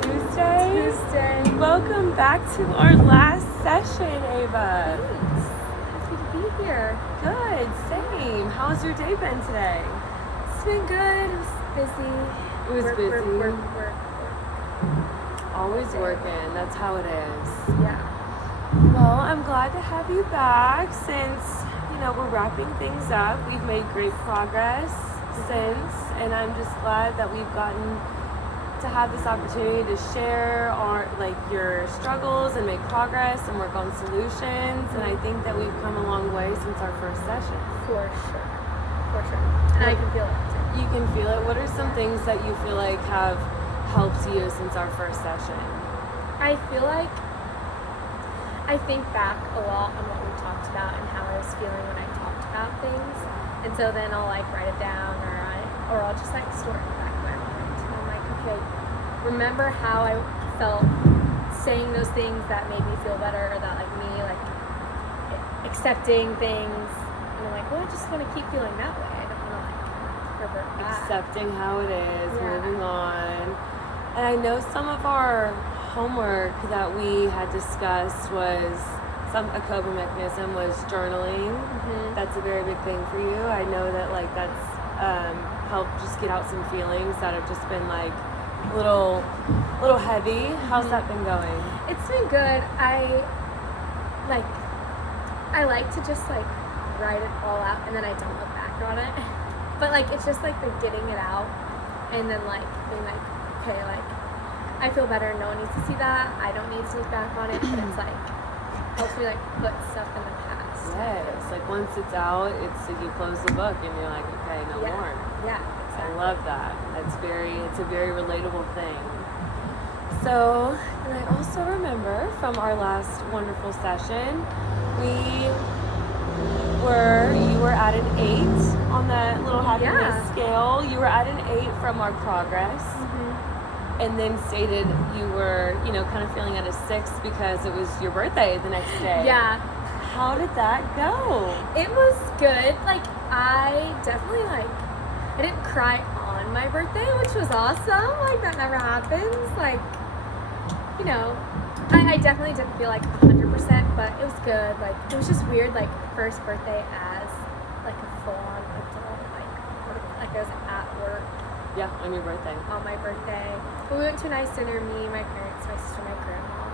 Tuesday. Welcome back to our last session, Ava. Thanks. Happy to be here. Good, same. How's your day been today? It's been good. It was busy. It was busy. Work. Always working. That's how it is. Yeah. Well, I'm glad to have you back since, we're wrapping things up. We've made great progress since, and I'm just glad that we've gotten to have this opportunity to share your struggles and make progress and work on solutions. And I think that we've come a long way since our first session. For sure. And I can feel it too. You can feel it. What are some things that you feel like have helped you since our first session? I feel like I think back a lot on what we talked about and how I was feeling when I talked about things. And so then I'll write it down or I'll just store it back in my mind. And I'm like, okay, remember how I felt saying those things that made me feel better, or that accepting things. And I'm like, well, I just want to keep feeling that way. I don't want to revert back. Accepting how it is, Yeah. moving on. And I know some of our homework that we had discussed was a coping mechanism was journaling. Mm-hmm. That's a very big thing for you. I know that that's helped just get out some feelings that have just been a little heavy. How's that been going? It's been good. I like to just write it all out and then I don't look back on it. But it's just the getting it out and then being okay, I feel better. No one needs to see that. I don't need to look back on it. But it's helps me put stuff in the past. Yes, once it's out, it's you close the book and you're okay, no more. Yeah, exactly. I love that. It's a very relatable thing. So, and I also remember from our last wonderful session, you were at an 8 on that little happiness scale. You were at an 8 from our progress. And then stated you were, kind of feeling at a 6 because it was your birthday the next day. Yeah. How did that go? It was good. I definitely I didn't cry on my birthday, which was awesome. That never happens. I definitely didn't feel 100%, but it was good. It was just weird. First birthday as a full-on adult. I was at work. Yeah, on your birthday. On my birthday. But we went to a nice dinner, me, my parents, my sister, my grandma.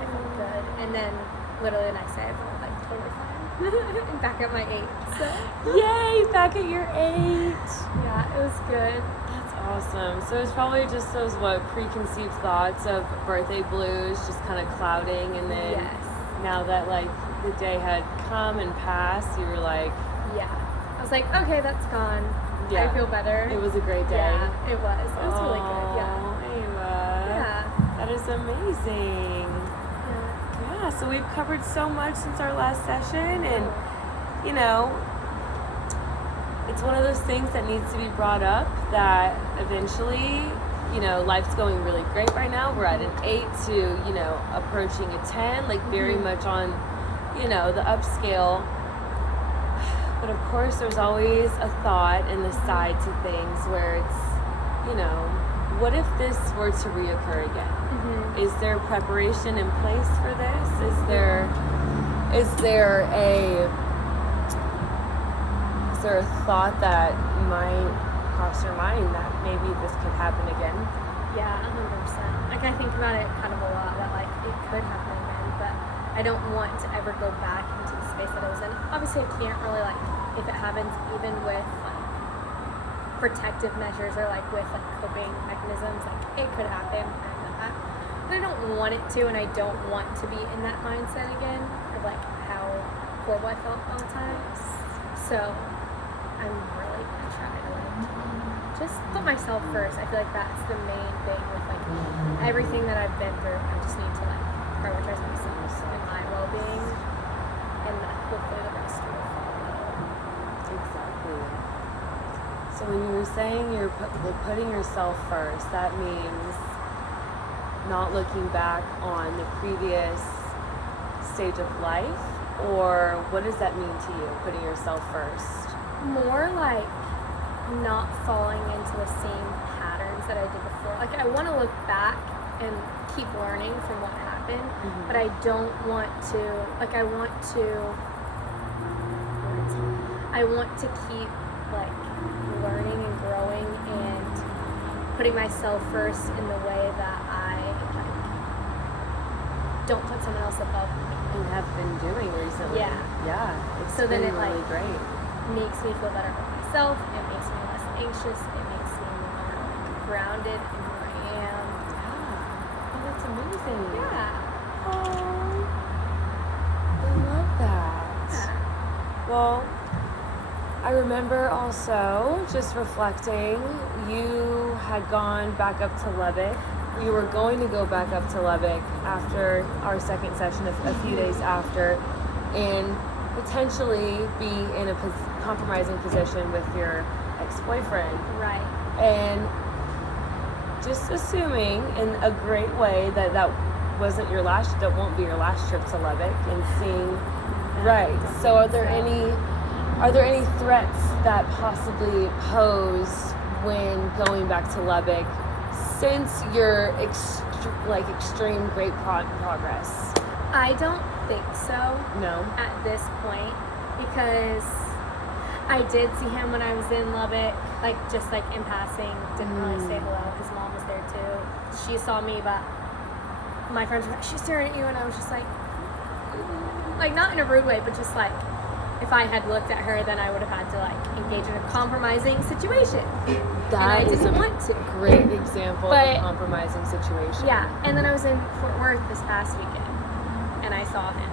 I felt good. And then literally the next day I felt totally fine. And back at my 8. So yay, back at your 8. Yeah, it was good. That's awesome. So it's probably just those preconceived thoughts of birthday blues just kind of clouding, and then now that the day had come and passed, you were yeah. I was okay, that's gone. Yeah. I feel better. It was a great day. Yeah, it was. It was really good. Yeah. Ava. Yeah. That is amazing. Yeah, so we've covered so much since our last session, and it's one of those things that needs to be brought up that eventually, life's going really great right now. We're at an 8 to, approaching a 10, very much on, the upscale. But of course, there's always a thought and the side to things where it's, what if this were to reoccur again? Mm-hmm. Is there preparation in place for this? Is there a thought that might cross your mind that maybe this could happen again? Yeah, 100%. I think about it kind of a lot, that it could happen again, but I don't want to ever go back into the space that I was in. Obviously, I can't really if it happens even with protective measures or with coping mechanisms, it could happen. I know that, but I don't want it to, and I don't want to be in that mindset again of how horrible I felt all the time. So I'm really gonna try to just put myself first. I feel that's the main thing with everything that I've been through. I just need to prioritize myself and my well-being, and hopefully the rest will follow. Exactly. So when you were saying you're putting yourself first, that means not looking back on the previous stage of life, or what does that mean to you, putting yourself first? More not falling into the same patterns that I did before. I want to look back and keep learning from what happened. Mm-hmm. But I don't want to, like, I want to keep, like, learning and growing and putting myself first in the way that I, like, don't put someone else above me. And have been doing recently. Yeah. It's So then been it, really like, great. Makes me feel better about myself. It makes me less anxious. It makes me more, like, grounded in who I am. Yeah. Oh, that's amazing. Yeah. Oh, I love that. Yeah. Well, I remember also just reflecting, you had gone back up to Lubbock. You were going to go back up to Lubbock after our second session, a few days after, and potentially be in a compromising position with your ex-boyfriend. Right. And just assuming in a great way that that won't be your last trip to Lubbock, and seeing, right. So are there any threats that possibly pose when going back to Lubbock since your extreme great progress? I don't think so. No. At this point, because I did see him when I was in Lubbock, like, just, like, in passing. Didn't really say hello. His mom was there too. She saw me, but my friends were like, she's staring at you, and I was just like, like, not in a rude way, but just like, if I had looked at her, then I would have had to, like, engage in a compromising situation. That is a want to. great example of a compromising situation. Yeah, and then I was in Fort Worth this past weekend, and I saw him.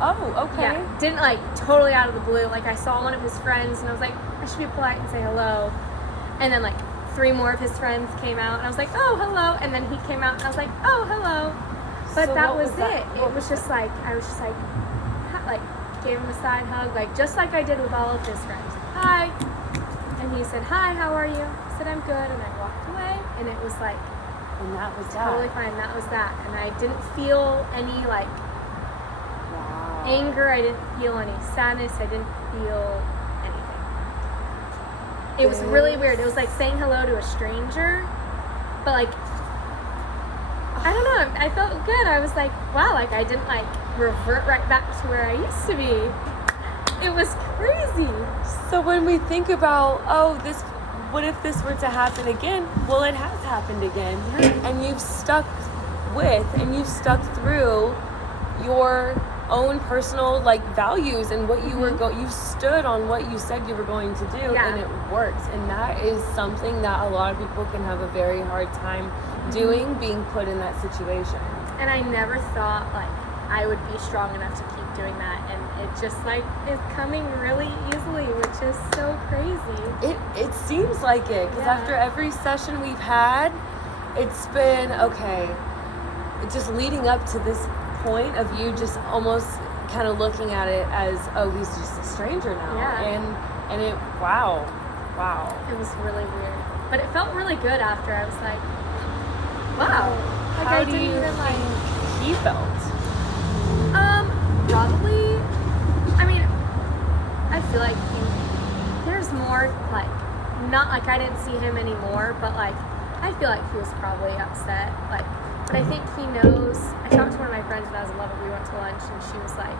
Oh, okay. Yeah, didn't, like, totally out of the blue. Like, I saw one of his friends, and I was like, I should be polite and say hello. And then, like, 3 more of his friends came out, and I was like, oh, hello. And then he came out, and I was like, oh, hello. But So that what was was that? it. It was just like, I was just like, gave him a side hug, like, just like I did with all of his friends. Hi. And he said, hi, how are you? I said, I'm good. And I walked away, and it was like, And that was totally that. fine. That was that. And I didn't feel any, like, Wow. anger. I didn't feel any sadness. I didn't feel anything. It was really weird. It was like saying hello to a stranger, but, like, I don't know. I felt good. I was like, wow, like, I didn't, like, revert right back to where I used to be. It was crazy. So when we think about, what if this were to happen again? Well, it has happened again. And you've stuck through your own personal, like, values and what you were you stood on what you said you were going to do, and it worked. And that is something that a lot of people can have a very hard time doing, being put in that situation. And I never thought, like, I would be strong enough to keep doing that, and it just, like, is coming really easily, which is so crazy. It seems like it, because after every session we've had, it's been just leading up to this point of you just almost kind of looking at it as, oh, he's just a stranger now. And it, wow. It was really weird, but it felt really good after. I was like, wow. Like, How I do didn't you even, like, think he felt? Probably, I mean, I feel like there's more, like, not like I didn't see him anymore, but, like, I feel like he was probably upset, like, but I think he knows. I talked to one of my friends when I was in Lubbock. We went to lunch, and she was like,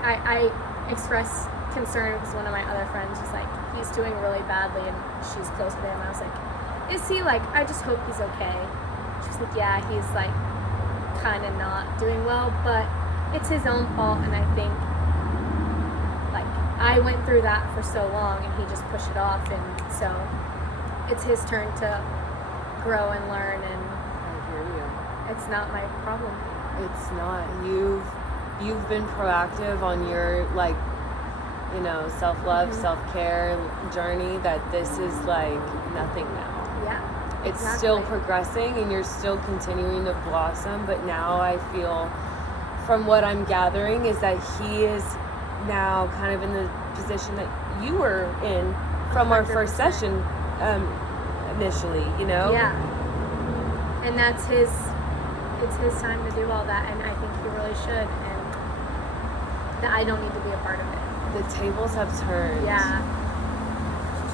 I expressed concern because one of my other friends was like, he's doing really badly, and she's close to him. I was like, is he? Like, I just hope he's okay. She was like, yeah, he's, like, kind of not doing well, but it's his own fault, and I think, like, I went through that for so long, and he just pushed it off, and so it's his turn to grow and learn, and I hear you. it's not my problem. It's not. You've been proactive on your, like, you know, self-love, self-care journey, that this is, like, nothing now. Yeah. It's still progressing, and you're still continuing to blossom, but now I feel, from what I'm gathering, is that he is now kind of in the position that you were in from 100%. Our first session initially, you know? Yeah. And it's his time to do all that, and I think he really should, and that I don't need to be a part of it. The tables have turned. Yeah.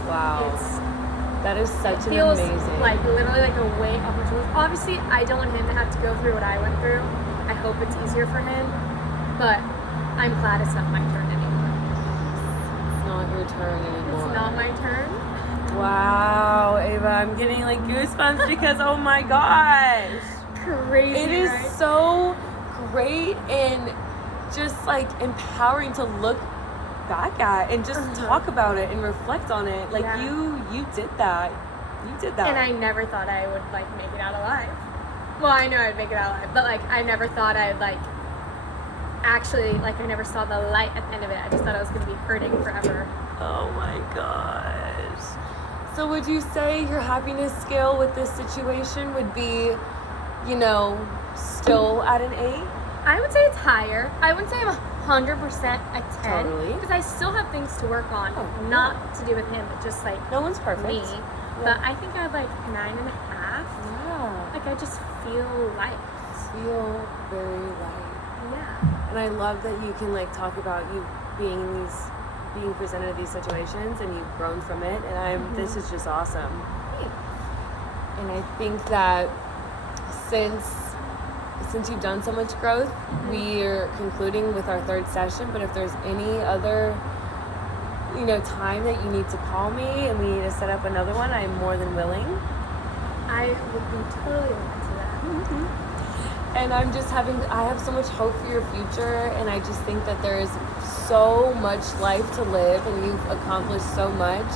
Wow. That is such It an feels amazing. like literally like a weight off my shoulders. Obviously, I don't want him to have to go through what I went through. I hope it's easier for him, but I'm glad it's not my turn anymore. It's not your turn anymore. It's not my turn. Wow, Ava, I'm getting like goosebumps because oh my gosh. Crazy, It is right? so great and just like empowering to look back at and just talk about it and reflect on it. Like Yeah. you did that. You did that. And I never thought I would like make it out alive. Well, I know I'd make it out alive, but like I never thought I'd like actually like I never saw the light at the end of it. I just thought I was gonna be hurting forever. Oh my gosh. So would you say your happiness scale with this situation would be, you know, still at an 8? I would say it's higher. I wouldn't say I'm 100% a 10 Totally. because I still have things to work on. Oh, Not to do with him, but just like No one's perfect. me. Yeah. But I think I'd like 9.5. Yeah. Like I just feel light. Feel very light. Yeah. And I love that you can like talk about you being presented in these situations and you've grown from it. And this is just awesome. And I think that since you've done so much growth, we're concluding with our 3rd session. But if there's any other, you know, time that you need to call me and we need to set up another one, I'm more than willing. I would be totally open to that. And I have so much hope for your future, and I just think that there is so much life to live, and you've accomplished so much,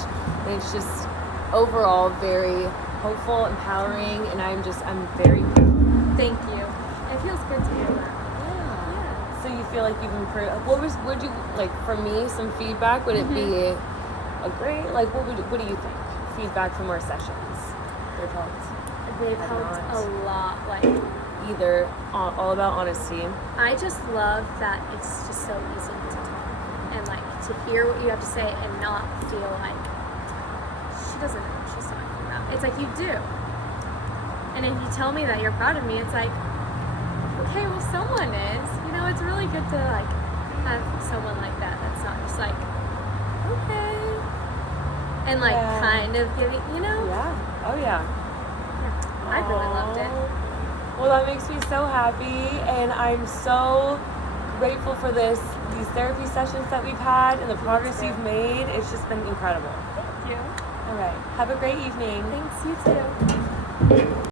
and it's just overall very hopeful, empowering, and I'm very proud. Thank you. It feels good to hear that. So you feel like you've improved. Would you like for me some feedback? Would it be a great what do you think? Feedback from our sessions. They've helped. They've Have helped not. a lot. Like Either all about honesty. I just love that it's just so easy to talk and like to hear what you have to say and not feel like she doesn't know what she's talking about. It's like you do. And if you tell me that you're proud of me, it's like, okay, well someone is. You know, it's really good to like have someone like that that's not just like, okay. And like kind of giving, you know? Yeah. Oh yeah. I really loved it. Well, that makes me so happy, and I'm so grateful for these therapy sessions that we've had and the progress you've made. It's just been incredible. Thank you. All right. Have a great evening. Thanks, you too.